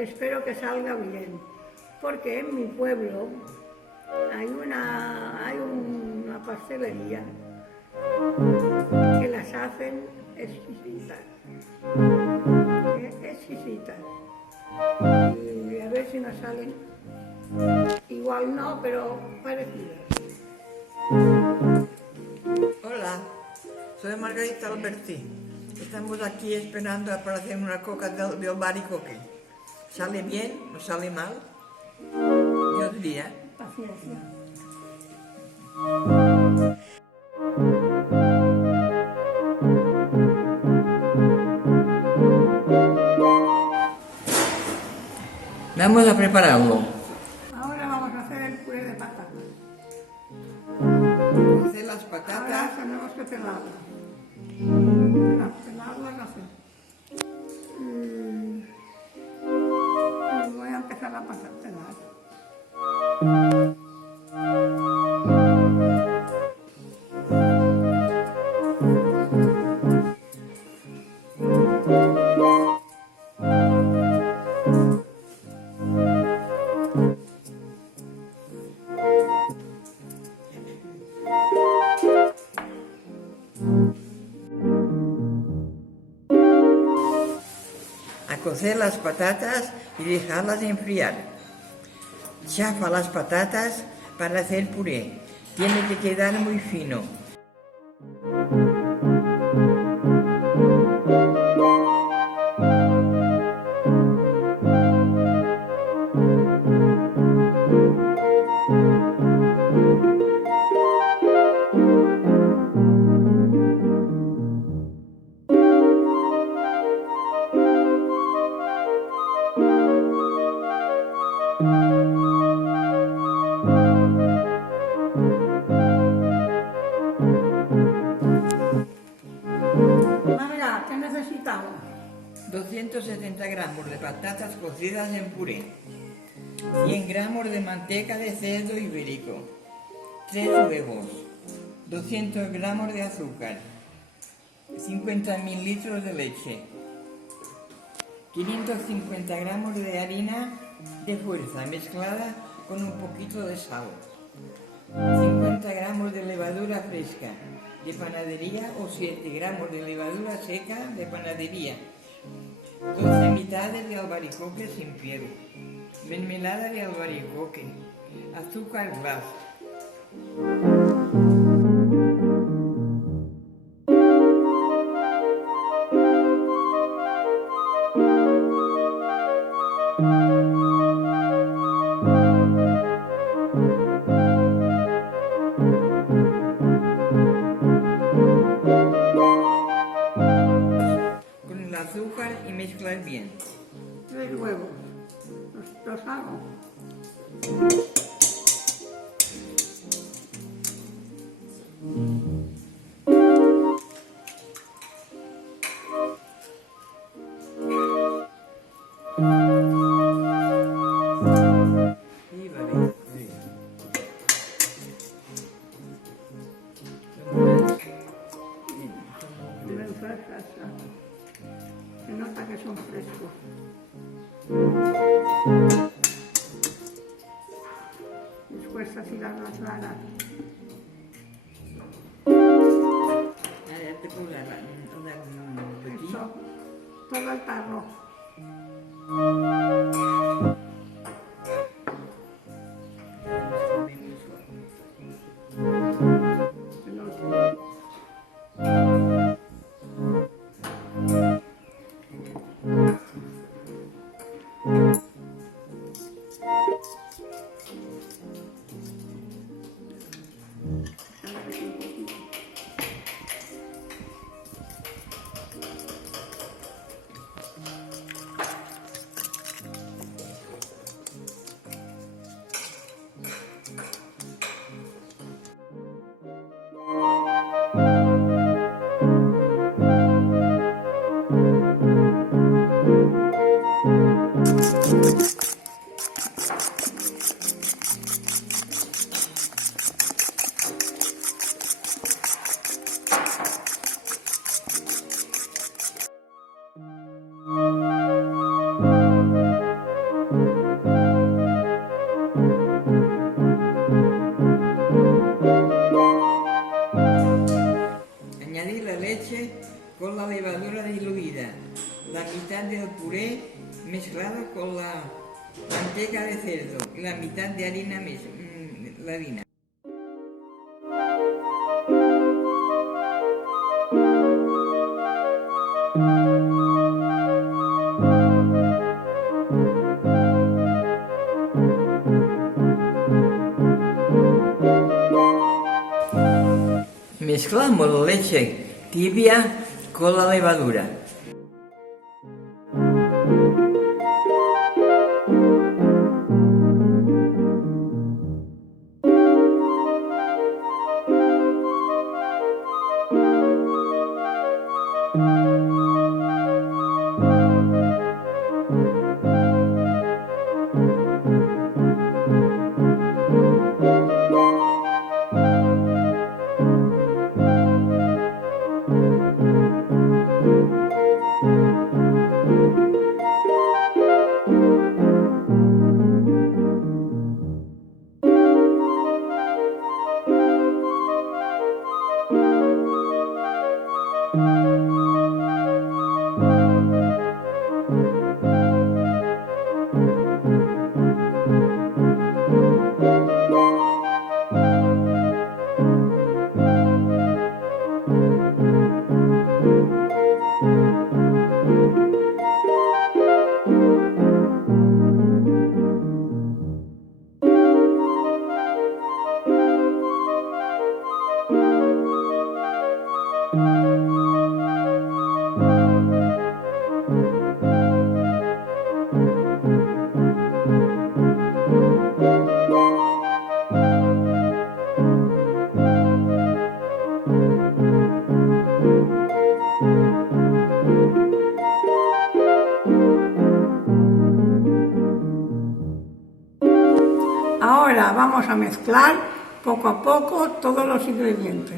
espero que salga bien, porque en mi pueblo hay una pastelería que las hacen exquisitas, exquisitas, y a ver si nos salen, igual no, pero parecidas. Hola, soy Margarita Alberti. Estamos aquí esperando para hacer una coca de albaricoque. ¿Sale bien o sale mal? Yo diría. Paciencia. Vamos a prepararlo. Ahora vamos a hacer el puré de patatas. Hacer las Ahora patatas. tenemos que pelarlas. Pelarlas así. Y voy a empezar a pelar. A cocer las patatas y dejarlas enfriar. Chafa las patatas para hacer puré. Tiene que quedar muy fino. Marga, ¿qué necesitamos? 270 gramos de patatas cocidas en puré, 100 gramos de manteca de cerdo ibérico, 3 huevos, 200 gramos de azúcar, 50 mililitros de leche, 550 gramos de harina de fuerza mezclada con un poquito de sal, 50 gramos de levadura fresca de panadería o 7 gramos de levadura seca de panadería, 12 mitades de albaricoque sin piel, mermelada de albaricoque, azúcar glass. Con el azúcar y mezclar bien. 3 huevos. Los hago. Y vale. Ven frescas. Se nota que son frescos. Después así las claras. Te puedo dar un poquito. Eso. Todo el tarro. la mitad del puré mezclado con la manteca de cerdo y la mitad de harina, la harina. Mezclamos la leche tibia con la levadura. Ahora vamos a mezclar poco a poco todos los ingredientes.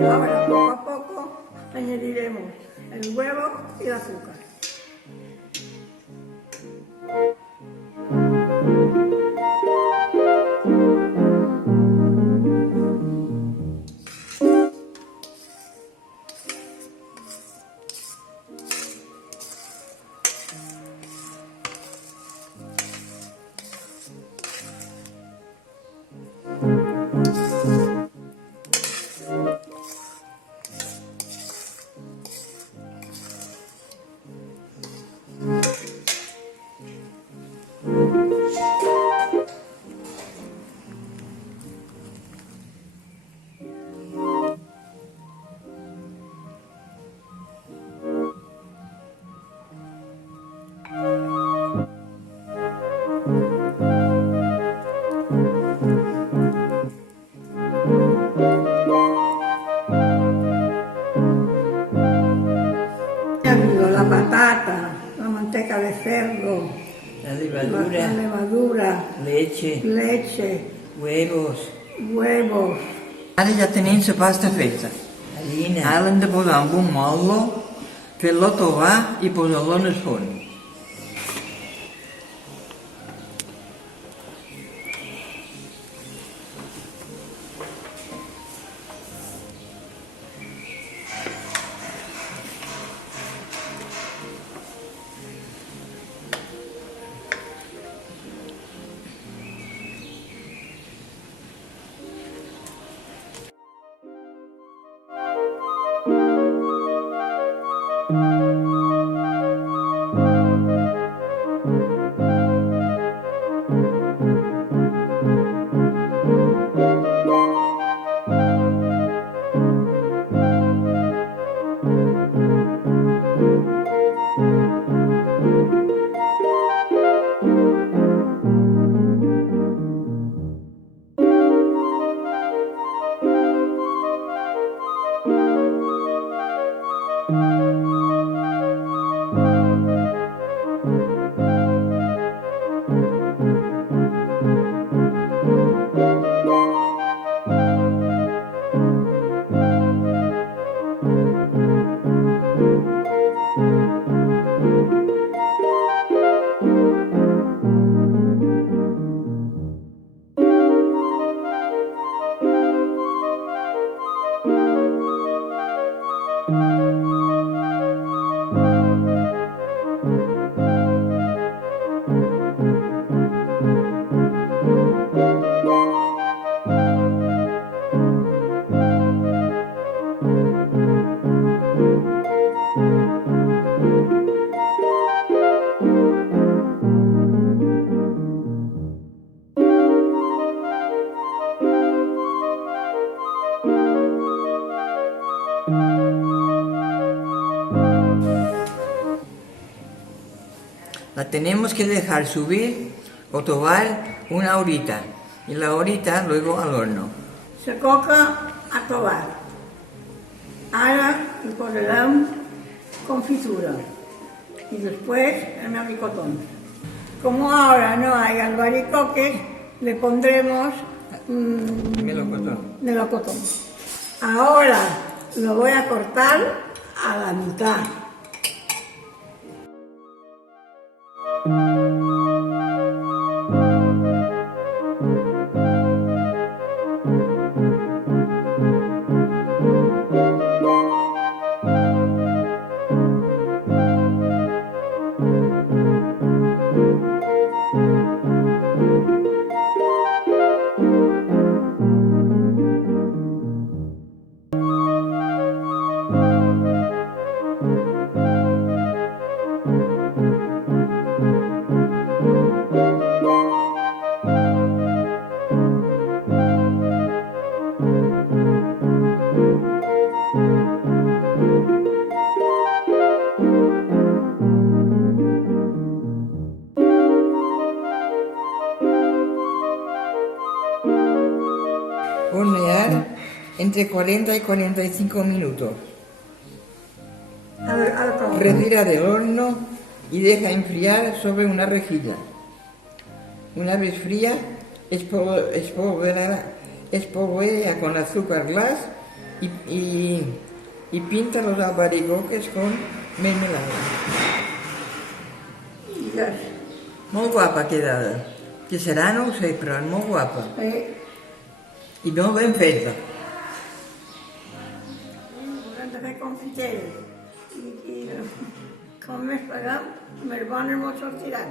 Ahora poco a poco añadiremos el huevo y el azúcar. La patata, la manteca de cerdo, La levadura, la levadura, leche, huevos. Ara ja tenim la pasta feta. Harina. Ara hem de posar en un motlle, fer-lo tovar i posar-lo en el forn. La tenemos que dejar subir o tobar una horita y la horita luego al horno. Se coca a tobar. Ahora le pondrán confitura y después el melocotón. Como ahora no hay albaricoques, le pondremos melocotón. Ahora lo voy a cortar a la mitad. Hornear entre 40 y 45 minutos. Retira del horno y deja enfriar sobre una rejilla. Una vez fría, espolvorea con azúcar glass y pinta los albaricoques con mermelada. Molt guapa quedada. Que serà, no ho sé, però és molt guapa. I molt ben feta. Hem de fer confiteres i com més pagam, més bones mos sortiran.